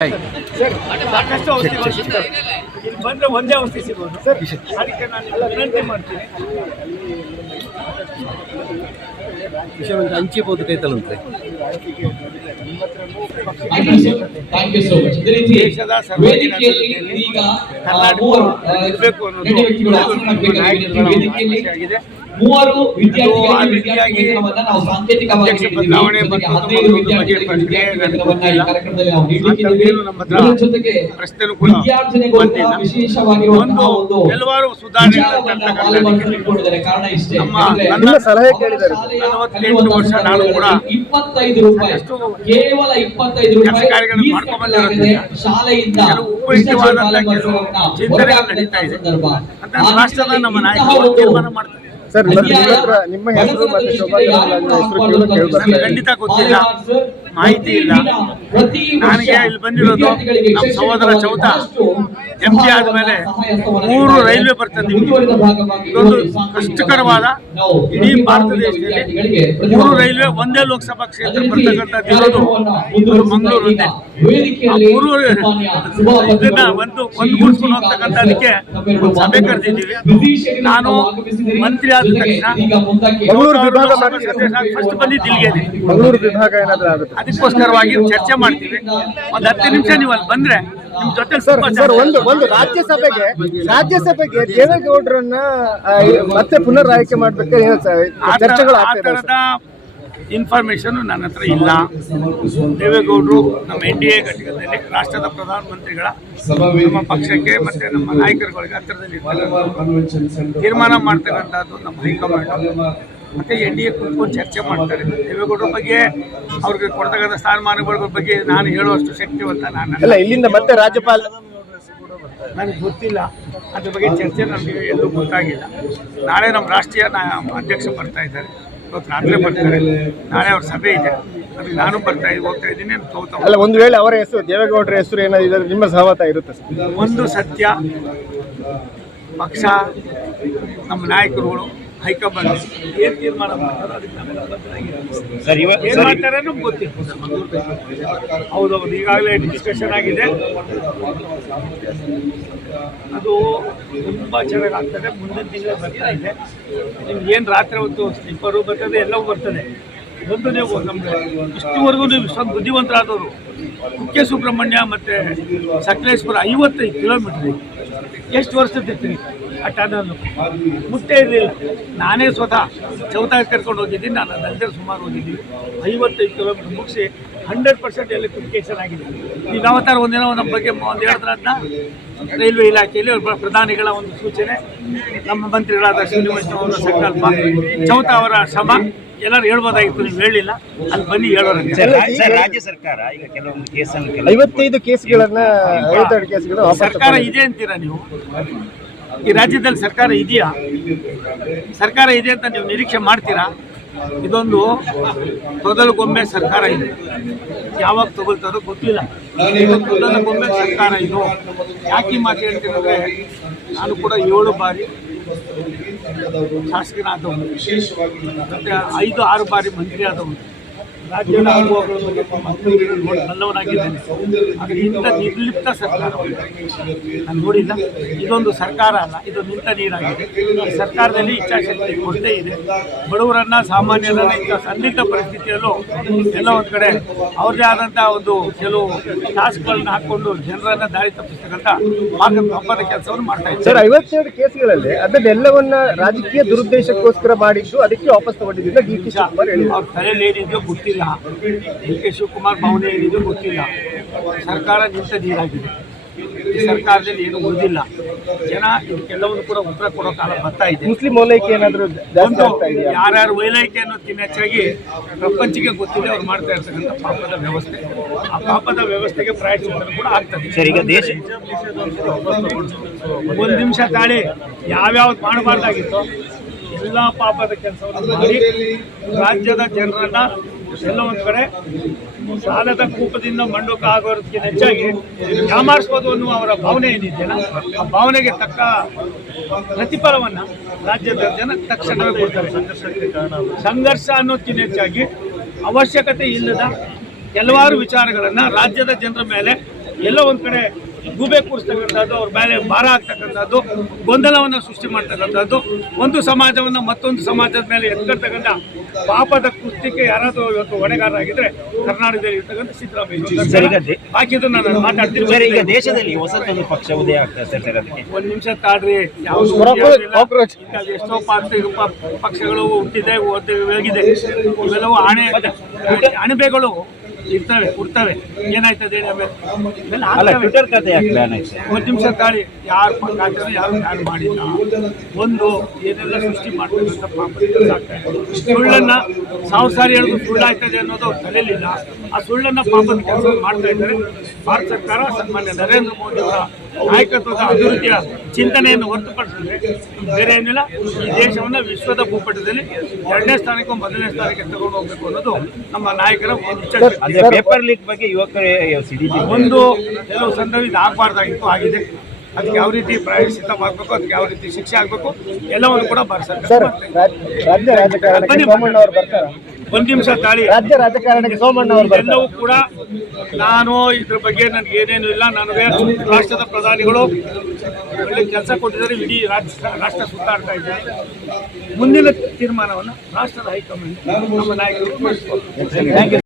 Sir ಸಾಕಷ್ಟು ಔಷಧಿ ಸಿಗ್ತದೆ. ಇಲ್ಲಿ ಬಂದರೆ ಒಂದೇ ಔಷಧಿ ಸಿಗೋದು ಸರ್. ಅದಕ್ಕೆ ನಾನು ವಿನಂತಿ ಮಾಡ್ತೀನಿ. ಹಂಚಿಬಹುದು ಕೈತಲಂತೆ. ದೇಶದ ವೇದಿಕೆಯಲ್ಲಿ ಕರ್ನಾಟಕ ಆಗಿದೆ. ಮೂವರು ವಿದ್ಯಾರ್ಥಿಗಳಿಗೆ ನಾವು ಸಾಂಕೇತಿಕವಾಗಿ ಬದಲಾವಣೆ ಜೊತೆಗೆ ವಿದ್ಯಾರ್ಥಿನಿಗಳು ವಿಶೇಷವಾಗಿರುವಂತಹ ಒಂದು ಕೆಲವಾರು ಸುಧಾರಣೆ ಕಾರಣ ಇಷ್ಟೇ. ಸಲಹೆ ಕೇಳಿದ್ದಾರೆ. 48 ವರ್ಷ ನಾನು ಕೂಡ 25 ರೂಪಾಯಿ, ಕೇವಲ 25 ರೂಪಾಯಿ ಶಾಲೆಯಿಂದ ಚಿಂತನೆ ನಡೀತಾ ಇದೆ. ರಾಷ್ಟ್ರದ ನಮ್ಮ ನಾಯಕರು ತೀರ್ಮಾನ ಮಾಡ್ತಾರೆ. ಸರ್, ನಿಮ್ಮ ಹೆಸರು ಮತ್ತೆ ಶೋಭಾ ಖಂಡಿತ ಗೊತ್ತಿಲ್ಲ, ಮಾಹಿತಿ ಇಲ್ಲ. ನನಗೆ ಇಲ್ಲಿ ಬಂದಿರೋದು ನಮ್ಮ ಸಹೋದರ ಚೌತ MP ಆದಮೇಲೆ 3 ರೈಲ್ವೆ ಬರ್ತದೆ. ಇದೊಂದು ಕಷ್ಟಕರವಾದ ಇಡೀ ಭಾರತ ದೇಶದಲ್ಲಿ 3 ರೈಲ್ವೆ ಒಂದೇ ಲೋಕಸಭಾ ಕ್ಷೇತ್ರ ಬರ್ತಕ್ಕಂಥದ್ದು ಮಂಗಳೂರು. ಇದನ್ನ ಒಂದು ಗುಡ್ಸ್ಕೊಂಡು ಹೋಗ್ತಕ್ಕಂಥದಕ್ಕೆ ಸಭೆ ಕರೆದಿದ್ದೀವಿ. ನಾನು ಮಂತ್ರಿ ಆದ ತಕ್ಷಣ ಫಸ್ಟ್ ಬಂದಿದ್ದು ಇಲ್ಲಿಗೆ. ಮಂಗಳೂರು ವಿಭಾಗ ಏನಾದ್ರೂ ಆಗುತ್ತೆ, ಅದಕ್ಕೋಸ್ಕರವಾಗಿ ಚರ್ಚೆ ಮಾಡ್ತೀವಿ. ಒಂದು 10 ನಿಮಿಷ ನೀವು ಅಲ್ಲಿ ಬಂದ್ರೆ ನಿಮ್ ಜೊತೆ ಸರ್ ಒಂದು ರಾಜ್ಯಸಭೆಗೆ ದೇವೇಗೌಡರನ್ನ ಮತ್ತೆ ಪುನರ್ ಆಯ್ಕೆ ಮಾಡ್ಬೇಕು ಚರ್ಚೆಗಳು ಆಗ್ತಾ ಇನ್ಫಾರ್ಮೇಶನ್ ನನ್ನ ಹತ್ರ ಇಲ್ಲ. ದೇವೇಗೌಡರು ನಮ್ಮ NDA ಘಟಕದಲ್ಲಿ ರಾಷ್ಟ್ರದ ಪ್ರಧಾನಮಂತ್ರಿಗಳ ನಮ್ಮ ಪಕ್ಷಕ್ಕೆ ಮತ್ತೆ ನಮ್ಮ ನಾಯಕರುಗಳಿಗೆ ಹತ್ತಿರದಲ್ಲಿ ತೀರ್ಮಾನ ಮಾಡ್ತಕ್ಕಂಥದ್ದು ನಮ್ಮ ಹೈಕಮಾಂಡ್ ಮತ್ತೆ NDA ಕುತ್ಕೊಂಡು ಚರ್ಚೆ ಮಾಡ್ತಾರೆ. ದೇವೇಗೌಡರ ಬಗ್ಗೆ ಅವ್ರಿಗೆ ಕೊಡ್ತಕ್ಕಂಥ ಸ್ಥಾನಮಾನಗಳ ಬಗ್ಗೆ ನಾನು ಹೇಳುವಷ್ಟು ಶಕ್ತಿವಂತ ನಾನು ಇಲ್ಲಿಂದ ಮತ್ತೆ ರಾಜ್ಯಪಾಲ ನನಗೆ ಗೊತ್ತಿಲ್ಲ. ಅದ್ರ ಬಗ್ಗೆ ಚರ್ಚೆ ನಮಗೆ ಎಲ್ಲೂ ಗೊತ್ತಾಗಿಲ್ಲ. ನಾಳೆ ನಮ್ಮ ರಾಷ್ಟ್ರೀಯ ಅಧ್ಯಕ್ಷ ಬರ್ತಾ ಇದ್ದಾರೆ, ಇವತ್ತು ರಾತ್ರಿ ಬರ್ತಾರೆ. ನಾಳೆ ಅವ್ರ ಸಭೆ ಇದೆ, ಅದಕ್ಕೆ ನಾನು ಹೋಗ್ತಾ ಇದ್ದೀನಿ. ಒಂದು ವೇಳೆ ಅವರ ಹೆಸರು ದೇವೇಗೌಡರ ಹೆಸರು ಏನಾದ್ರು ನಿಮ್ಮ ಸಹಮತ ಇರುತ್ತೆ? ಒಂದು ಸತ್ಯ, ಪಕ್ಷ ನಮ್ಮ ನಾಯಕರುಗಳು ಹೈಕಮಾಂಡ್ ಏನು ತೀರ್ಮಾನ ಮಾಡ್ತಾರೋ ಅದಕ್ಕೆ ಏನು ಮಾಡ್ತಾರೆ ನಮ್ಗೆ ಗೊತ್ತಿಲ್ಲ. ಹೌದೌದು, ಈಗಾಗಲೇ ಡಿಸ್ಕಷನ್ ಆಗಿದೆ. ಅದು ತುಂಬ ಚೆನ್ನಾಗಿ ಆಗ್ತದೆ. ಮುಂದಿನ ತಿಂಗಳು ಬರ್ತಾ ಇದೆ. ನಿಮ್ಗೆ ಏನು ರಾತ್ರಿ ಹೊತ್ತು ಸ್ಲೀಪರು ಬರ್ತದೆ, ಎಲ್ಲವೂ ಬರ್ತದೆ. ಒಂದು ನೀವು ನಮ್ಗೆ ಇಷ್ಟುವರೆಗೂ ನೀವು ಇಷ್ಟೊಂದು ಬುದ್ಧಿವಂತರಾದವರು. ಕುಕ್ಕೆ ಸುಬ್ರಹ್ಮಣ್ಯ ಮತ್ತು ಸಕಲೇಶ್ಪುರ 55 ಕಿಲೋಮೀಟ್ರ್. ಎಷ್ಟು ವರ್ಷದಿರ್ತೀರಿ ಆ ಟನಲ್ಲು ಮುಟ್ಟೇ ಇರಲಿಲ್ಲ. ನಾನೇ ಸ್ವತಃ ಚೌತಾಗಿ ಕರ್ಕೊಂಡು ಹೋಗಿದ್ದೀನಿ. ನಾನು ಅದಲ್ಲದೆ ಸುಮಾರು ಹೋಗಿದ್ದೀವಿ. 55 ಕಿಲೋಮೀಟ್ರ್ ಮುಗಿಸಿ 100% ಎಲೆಕ್ಟ್ರಿಫಿಕೇಶನ್ ಆಗಿದೆ. ಈಗ ಅವತಾರ ಒಂದಿನ ನಮ್ಮ ಬಗ್ಗೆ ಒಂದು ಹೇಳಿದ್ರನ್ನ ರೈಲ್ವೆ ಇಲಾಖೆಯಲ್ಲಿ ಪ್ರಧಾನಿಗಳ ಒಂದು ಸೂಚನೆ, ನಮ್ಮ ಮಂತ್ರಿಗಳಾದ ಶ್ರೀನಿವಾಸ ಅವರ ಸಂಕಲ್ಪ, ಚೌತ ಅವರ ಶ್ರಮ ಎಲ್ಲರೂ ಹೇಳ್ಬೋದಾಗಿತ್ತು. ನೀವು ಹೇಳಿಲ್ಲ, ಅಲ್ಲಿ ಬನ್ನಿ ಹೇಳೋರು. ರಾಜ್ಯ ಸರ್ಕಾರ ಈಗ ಕೆಲವೊಂದು ಕೇಸನ್ನು 55 ಕೇಸ್ಗಳನ್ನ ಸರ್ಕಾರ ಇದೆ ಅಂತೀರಾ ನೀವು? ಈ ರಾಜ್ಯದಲ್ಲಿ ಸರ್ಕಾರ ಇದೆಯಾ? ಸರ್ಕಾರ ಇದೆ ಅಂತ ನೀವು ನಿರೀಕ್ಷೆ ಮಾಡ್ತೀರಾ? ಇದೊಂದು ತೊದಲುಗೊಮ್ಮೆ ಸರ್ಕಾರ ಇದೆ. ಯಾವಾಗ ತಗೊಳ್ತಾರೋ ಗೊತ್ತಿಲ್ಲ. ತೊದಲುಗೊಮ್ಮೆ ಸರ್ಕಾರ ಇದು. ಯಾಕೆ ಮಾತು ಹೇಳ್ತೀನಿ ಅಂದರೆ, ನಾನು ಕೂಡ 7 ಬಾರಿ ಶಾಸಕನಾದವನು, ಮತ್ತು 5-6 ಬಾರಿ ಮಂತ್ರಿ ಆದವನು. ರಾಜ್ಯದ ಅನುಭವಗಳ ಬಗ್ಗೆ ಬಲ್ಲವನಾಗಿದ್ದೇನೆ. ಅದು ಇಂಥ ನಿರ್ಲಿಪ್ತ ಸರ್ಕಾರ ನಾನು ನೋಡಿಲ್ಲ. ಇದೊಂದು ಸರ್ಕಾರ ಅಲ್ಲ, ಇದು ನಿಂತ ನೀರಾಗಿದೆ. ಈ ಸರ್ಕಾರದಲ್ಲಿ ಇಚ್ಛಾಶಕ್ತಿ ಕೊರತೆ ಇದೆ. ಬಡವರನ್ನ, ಸಾಮಾನ್ಯರನ್ನ ಇಂಥ ಸಂದಿಗ್ಧ ಪರಿಸ್ಥಿತಿಯಲ್ಲೂ ಎಲ್ಲ ಒಂದು ಕಡೆ ಅವ್ರದ್ದೇ ಆದಂಥ ಒಂದು ಕೆಲವು ಟಾಸ್ಕ್ಗಳನ್ನ ಹಾಕ್ಕೊಂಡು ಜನರನ್ನ ದಾರಿ ತಪ್ಪಿಸ್ತಕ್ಕಂಥ ಹಬ್ಬದ ಕೆಲಸವನ್ನು ಮಾಡ್ತಾ ಇದ್ದಾರೆ. ಸರ್, 57 ಕೇಸ್ಗಳಲ್ಲಿ ಅದನ್ನೆಲ್ಲವನ್ನ ರಾಜಕೀಯ ದುರುದ್ದೇಶಕ್ಕೋಸ್ಕರ ಮಾಡಿದ್ದು, ಅದಕ್ಕೆ ವಾಪಸ್ ತಗೊಂಡಿದ್ದಿಲ್ಲ DK ಶಿವಕುಮಾರ್ ಹೇಳಿದ್ರು. ಅವ್ರ ತಲೆಯಲ್ಲಿ ಏನಿದೆಯೋ ಗೊತ್ತಿಲ್ಲ. DK ಶಿವಕುಮಾರ್ ಭಾವನೆ ಏನಿದೆಯೋ ಗೊತ್ತಿಲ್ಲ. ಸರ್ಕಾರ ನಿಂತ ನೀರಾಗಿದೆ. ಈ ಸರ್ಕಾರದಲ್ಲಿ ಏನು ಉಳಿದಿಲ್ಲ. ಜನ ಇದಕ್ಕೆಲ್ಲವನ್ನು ಕೂಡ ಉತ್ತರ ಕೊಡೋ ಕಾಲ ಬರ್ತಾ ಇದೆ. ಮುಸ್ಲಿಂ ಓಲೈಕೆ ಏನಾದರೂ ಯಾರ್ಯಾರು ಓಲೈಕೆ ಅನ್ನೋದಕ್ಕಿಂತ ಹೆಚ್ಚಾಗಿ ಪ್ರಪಂಚಕ್ಕೆ ಗೊತ್ತಿದೆ ಅವ್ರು ಮಾಡ್ತಾ ಇರ್ತಕ್ಕಂಥ ಪಾಪದ ವ್ಯವಸ್ಥೆ. ಆ ಪಾಪದ ವ್ಯವಸ್ಥೆಗೆ ಪ್ರಾಯಶ್ಚಿತ್ತ ಕೂಡ ಆಗ್ತದೆ. ಸರ್, ಈಗ ದೇಶ ಒಂದು ನಿಮಿಷ ತಾಳಿ ಯಾವ್ಯಾವ್ದು ಮಾಡಬಾರ್ದಾಗಿತ್ತು ಎಲ್ಲ ಪಾಪದ ಕೆಲಸವನ್ನು ಮಾಡಿ ರಾಜ್ಯದ ಜನರನ್ನ ಎಲ್ಲ ಒಂದು ಕಡೆ ಸಾಲದ ಕೂಪದಿಂದ ಮಂಡೂಕ ಆಗೋದಕ್ಕಿಂತ ಹೆಚ್ಚಾಗಿ ಯಾಮಾರಿಸ್ಬೋದು ಅನ್ನುವ ಅವರ ಭಾವನೆ ಏನಿದೆಯಲ್ಲ, ಆ ಭಾವನೆಗೆ ತಕ್ಕ ಪ್ರತಿಫಲವನ್ನು ರಾಜ್ಯದ ಜನ ತಕ್ಷಣವೇ ಕೊಡ್ತಾರೆ. ಸಂಘರ್ಷ ಅನ್ನೋದಕ್ಕಿಂತ ಹೆಚ್ಚಾಗಿ ಅವಶ್ಯಕತೆ ಇಲ್ಲದ ಕೆಲವಾರು ವಿಚಾರಗಳನ್ನು ರಾಜ್ಯದ ಜನರ ಮೇಲೆ ಎಲ್ಲೋ ಒಂದು ಕಡೆ ಗೂಬೆ ಕೂರಿಸ್ತಕ್ಕಂಥದ್ದು, ಅವ್ರ ಮೇಲೆ ಭಾರ ಆಗ್ತಕ್ಕಂಥದ್ದು, ಗೊಂದಲವನ್ನು ಸೃಷ್ಟಿ ಮಾಡ್ತಕ್ಕಂಥದ್ದು, ಒಂದು ಸಮಾಜವನ್ನು ಮತ್ತೊಂದು ಸಮಾಜದ ಮೇಲೆ ಎತ್ಕೊಳ್ತಕ್ಕಂಥ ಪಾಪದ ಕೃತ್ಯಕ್ಕೆ ಯಾರಾದರೂ ಇವತ್ತು ಹೊಣೆಗಾರರಾಗಿದ್ರೆ ಕರ್ನಾಟಕದಲ್ಲಿ ಇರ್ತಕ್ಕಂಥ ಸರ್, ಈಗ ಸಿದ್ದರಾಮಯ್ಯ. ಬಾಕಿದು ನಾನು ಸರ್, ಈಗ ಮಾತಾಡ್ತೀನಿ. ದೇಶದಲ್ಲಿ ಹೊಸದೊಂದು ಪಕ್ಷ ಉದಯ ಆಗ್ತದೆ ಸರ್ ಅದಕ್ಕೆ ಒಂದು ನಿಮಿಷ ತಾಳ್ರಿ. ಯಾವುದು ಕಾಕ್ರೋಚ್. ಎಷ್ಟೋ ಪಕ್ಷಗಳು ಹುಟ್ಟಿದೆ, ಹೋಗಿದೆ. ಇವೆಲ್ಲವೂ ಅಣಬೆಗಳು ಇರ್ತವೆ, ಹುಡ್ತವೆ. ಏನಾಯ್ತದೆ ಹೇಳಿ ಆಮೇಲೆ ಅಲ್ಲ, ಆಗ್ತವೆ. ಟ್ವಿಟರ್ ಖಾತೆ ಯಾಕೆ ಬ್ಯಾನ್ ಆಯ್ತು ಸರ್? ಒಂದು ನಿಮಿಷ ತಾಳಿ. ಯಾರು ಖಾತೆ ಯಾರು ಬ್ಯಾನ್ ಮಾಡಿಲ್ಲ. ಒಂದು ಏನೆಲ್ಲ ಸೃಷ್ಟಿ ಮಾಡ್ತಕ್ಕಂಥ ಪಾಪ ಕೆಲಸ ಆಗ್ತಾ ಇದೆ. ಸುಳ್ಳನ್ನ 1000 ಸಾರಿ ಹೇಳೋದು ಸುಳ್ಳಾಗ್ತದೆ ಅನ್ನೋದು ಅವ್ರ ತಲೆಯಲ್ಲಿಲ್ಲ. ಆ ಸುಳ್ಳನ್ನ ಪಾಪದ ಕೆಲಸ ಮಾಡ್ತಾ ಇದ್ದಾರೆ. ಭಾರತ ಸರ್ಕಾರ ಸನ್ಮಾನ್ಯ ನರೇಂದ್ರ ಮೋದಿ ಅವರ ನಾಯಕತ್ವದ ಅಭಿವೃದ್ಧಿಯ ಚಿಂತನೆಯನ್ನು ಹೊರತುಪಡಿಸಿದ್ರೆ ಬೇರೆ ಏನಿಲ್ಲ. ಈ ದೇಶವನ್ನು ವಿಶ್ವದ ಭೂಪಟದಲ್ಲಿ 2ನೇ ಸ್ಥಾನಕ್ಕೂ 1ನೇ ಸ್ಥಾನಕ್ಕೆ ತಗೊಂಡು ಹೋಗ್ಬೇಕು ಅನ್ನೋದು ನಮ್ಮ ನಾಯಕರ ಒಂದು ಇಚ್ಛೆ. ಅಂದ್ರೆ ಪೇಪರ್ ಲೀಕ್ ಬಗ್ಗೆ ಯುವಕರೇ ಸಿಡಿಸಿ ಒಂದು ಕೆಲವು ಸಂದರ್ಭ ಇದು ಆಗಬಾರ್ದಾಗಿತ್ತು, ಆಗಿದೆ. ಅದಕ್ಕೆ ಯಾವ ರೀತಿ ಪ್ರಾಯಶ್ಚಿತ್ತ ಮಾಡಬೇಕು, ಅದಕ್ಕೆ ಯಾವ ರೀತಿ ಶಿಕ್ಷೆ ಆಗಬೇಕು, ಎಲ್ಲವನ್ನು ಕೂಡ ಭಾರತ ಸರ್, ಸರ್ಕಾರ ರಾಜ್ಯ ರಾಜಕಾರಣಕ್ಕೆ ಸೋಮಣ್ಣ ಅವರು ಬರ್ತಾರ? ಒಂದು ನಿಮಿಷ ತಾಳಿ. ರಾಜ್ಯ ರಾಜಕಾರಣಕ್ಕೆ ಸೋಮಣ್ಣ ಅವರು ಬರ್ತಾರೆ? ಎಲ್ಲವೂ ಕೂಡ ನಾನು ಇದ್ರ ಬಗ್ಗೆ ನನಗೆ ಏನೇನು ಇಲ್ಲ. ನನಗೆ ರಾಷ್ಟ್ರದ ಪ್ರಧಾನಿಗಳು ಒಳ್ಳೆ ಕೆಲಸ ಕೊಟ್ಟಿದ್ದಾರೆ. ಇಡೀ ರಾಷ್ಟ್ರ ಸುತ್ತಾಡ್ತಾ ಇದ್ದಾರೆ. ಮುಂದಿನ ತೀರ್ಮಾನವನ್ನು ರಾಷ್ಟ್ರದ ಹೈಕಮಾಂಡ್ ನಮ್ಮ ನಾಯಕರು ಮಾಡಿಸ್ತಾರೆ.